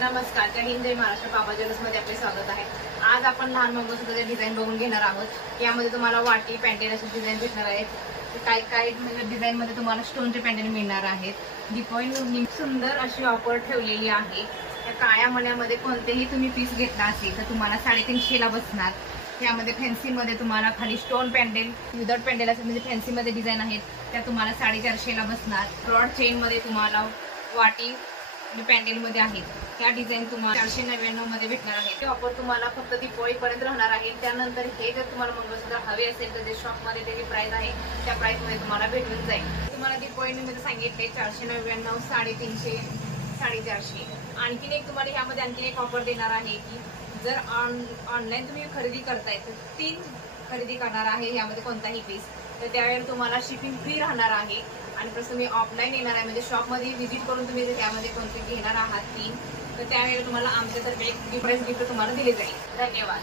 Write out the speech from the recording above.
नमस्कार, जय हिंद, जय महाराष्ट्र. बाबा ज्वेलर्स मध्ये आपले स्वागत आहे. आज आपण लहान मंगळसूत्राचे डिझाईन बघून घेणार आहोत. यामध्ये तुम्हाला वाटी पॅन्डेल असे डिझाईन भेटणार आहेत. काही काही म्हणजे डिझाईन मध्ये तुम्हाला स्टोनचे पॅन्डेल मिळणार आहेत. दीपावली सुंदर अशी ऑफर ठेवलेली आहे. या काळ्या मण्यामध्ये कोणतेही तुम्ही पीस घेतला असेल तर तुम्हाला 350 ला बसणार. यामध्ये फॅन्सी मध्ये तुम्हाला खाली स्टोन पॅन्डेल विदाउट पॅन्डेल असे म्हणजे फॅन्सी मध्ये डिझाईन आहेत त्या तुम्हाला 450 ला बसणार. ब्रॉड चेन मध्ये तुम्हाला वाटी पॅन्डेल मध्ये आहेत. या डिझाईन तुम्हाला 499 मध्ये भेटणार आहे. हे ऑफर तुम्हाला फक्त दीपावलीपर्यंत राहणार आहे. त्यानंतर हे जर तुम्हाला मंगळसूत्र हवे असेल तर जे शॉप मध्ये त्याची प्राइस आहे त्या प्राइस मध्ये तुम्हाला भेटून जाईल. तुम्हाला दीपावलीमध्ये सांगितले 499, 350, 450. आणखीन एक तुम्हाला ह्यामध्ये आणखीन एक ऑफर देणार आहे की जर ऑनलाईन तुम्ही खरेदी करताय तर 3 खरेदी करणार आहे यामध्ये कोणताही पीस तर त्यावेळेला तुम्हाला शिपिंग फ्री राहणार आहे. आणि तसं तुम्ही ऑफलाईन येणार आहे म्हणजे शॉपमध्ये व्हिजिट करून तुम्ही जर त्यामध्ये कोणते घेणार आहात 3 तर त्यावेळेला तुम्हाला आमच्यातर्फे एक गिफ्ट तुम्हाला दिले जाईल. धन्यवाद.